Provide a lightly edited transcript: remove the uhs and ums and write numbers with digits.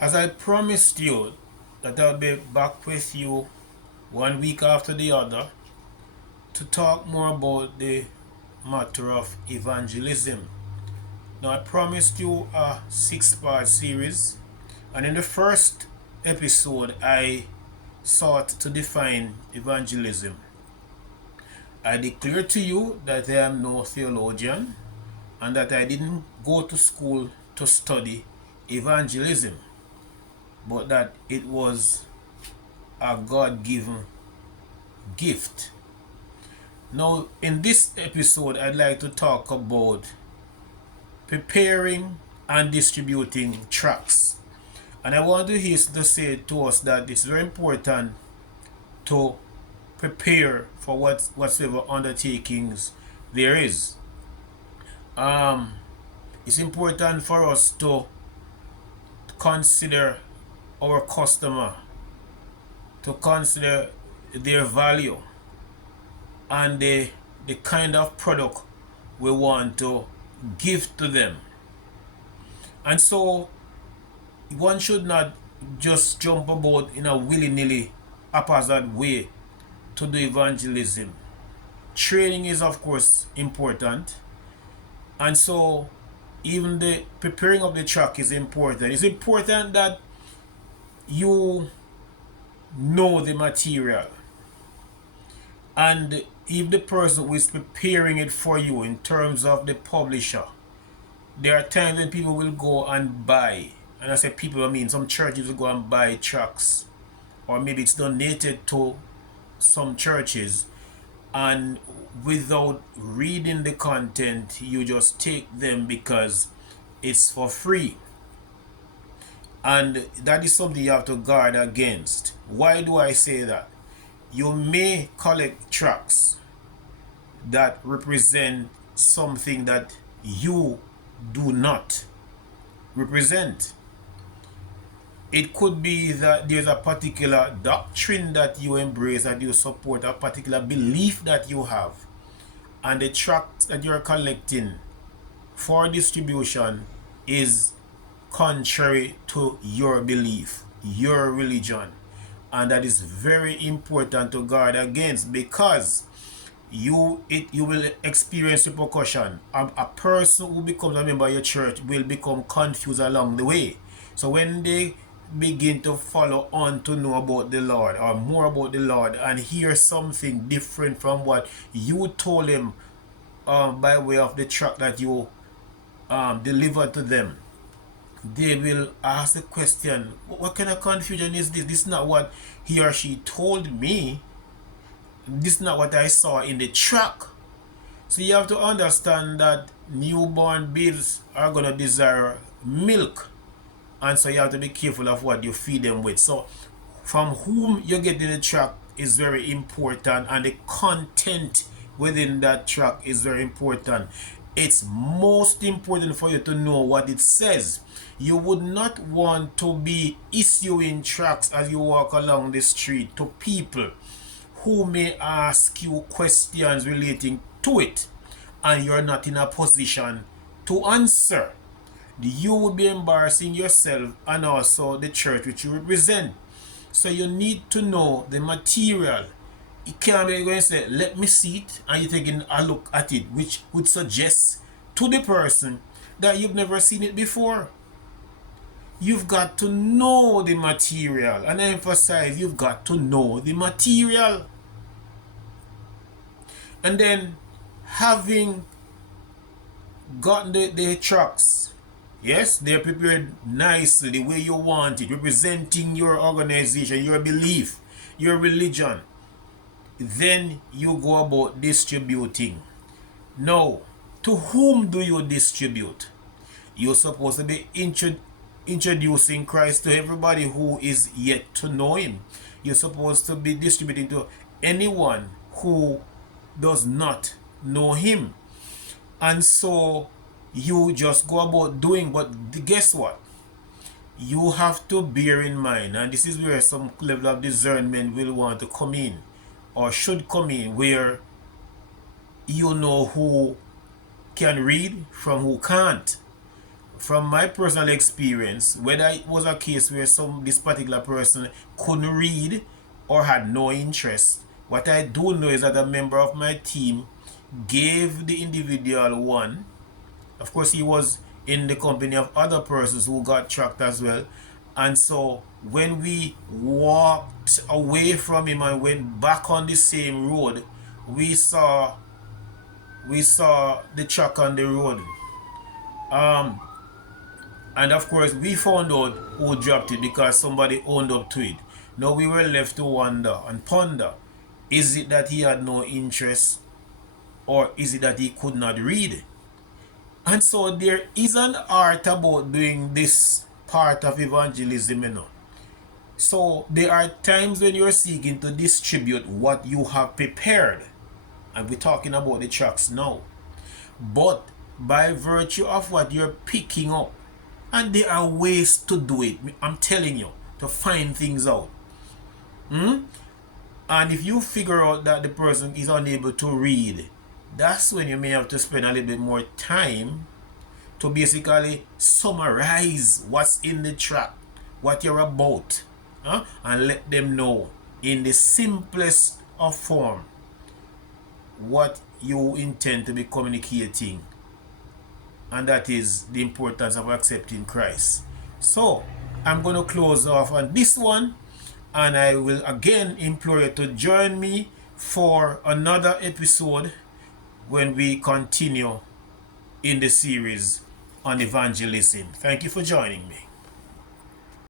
As I promised you that I'll be back with you one week after the other to talk more about the matter of evangelism. Now, I promised you a six-part series, and in the first episode, I sought to define evangelism. I declare to you that I am no theologian and that I didn't go to school to study evangelism, but that it was a God given gift. Now, in this episode, I'd like to talk about preparing and distributing tracts. And I want to hasten to say to us that it's very important to prepare for whatsoever undertakings there is. Um, it's important for us to consider our customer, to consider their value and the kind of product we want to give to them. And so one should not just jump about in a willy-nilly haphazard way to do evangelism. Training is of course important, and so even the preparing of the track is important. It's important that you know the material, and if the person who is preparing it for you in terms of the publisher, there are times when people will go and buy, and I say people, I mean some churches will go and buy tracts, or maybe it's donated to some churches, and without reading the content, you just take them because it's for free. And that is something you have to guard against. Why do I say that? You may collect tracts that represent something that you do not represent. It could be that there's a particular doctrine that you embrace, that you support, a particular belief that you have, and the tracts that you're collecting for distribution is contrary to your belief, your religion. And that is very important to guard against, because you will experience repercussion. A person who becomes a member of your church will become confused along the way. So when they begin to follow on to know about the Lord, or more about the Lord, and hear something different from what you told them by way of the tract that you delivered to them, they will ask the question, what kind of confusion is this? This is not what he or she told me. This is not what I saw in the tract. So you have to understand that newborn babes are going to desire milk. And so you have to be careful of what you feed them with. So from whom you get in the tract is very important, and the content within that tract is very important. It's most important for you to know what it says. You would not want to be issuing tracts as you walk along the street to people who may ask you questions relating to it, and you're not in a position to answer. You would be embarrassing yourself and also the church which you represent. So you need to know the material. You can't be going to say, let me see it, and you're taking a look at it, which would suggest to the person that you've never seen it before. You've got to know the material, and I emphasize, you've got to know the material. And then, having gotten the tracts, yes, they're prepared nicely the way you want it, representing your organization, your belief, your religion. Then you go about distributing. Now, to whom do you distribute? You're supposed to be introducing Christ to everybody who is yet to know him. You're supposed to be distributing to anyone who does not know him. And so you just go about doing, but guess what? You have to bear in mind, and this is where some level of discernment will want to come in, or should come in, where you know who can read from who can't. from my personal experience, whether it was a case where this particular person couldn't read or had no interest, what I do know is that a member of my team gave the individual one. Of course, he was in the company of other persons who got tracked as well. And so when we walked away from him and went back on the same road, we saw the track on the road. And of course, we found out who dropped it because somebody owned up to it. Now we were left to wonder and ponder, is it that he had no interest, or is it that he could not read? And so there is an art about doing this part of evangelism, you know. So there are times when you're seeking to distribute what you have prepared. And we're talking about the tracts now. But by virtue of what you're picking up, and there are ways to do it, I'm telling you, to find things out. And if you figure out that the person is unable to read, that's when you may have to spend a little bit more time to basically summarize what's in the tract, what you're about, and let them know in the simplest of form what you intend to be communicating, and that is the importance of accepting Christ. So I'm going to close off on this one, and I will again implore you to join me for another episode when we continue in the series on evangelism. Thank you for joining me.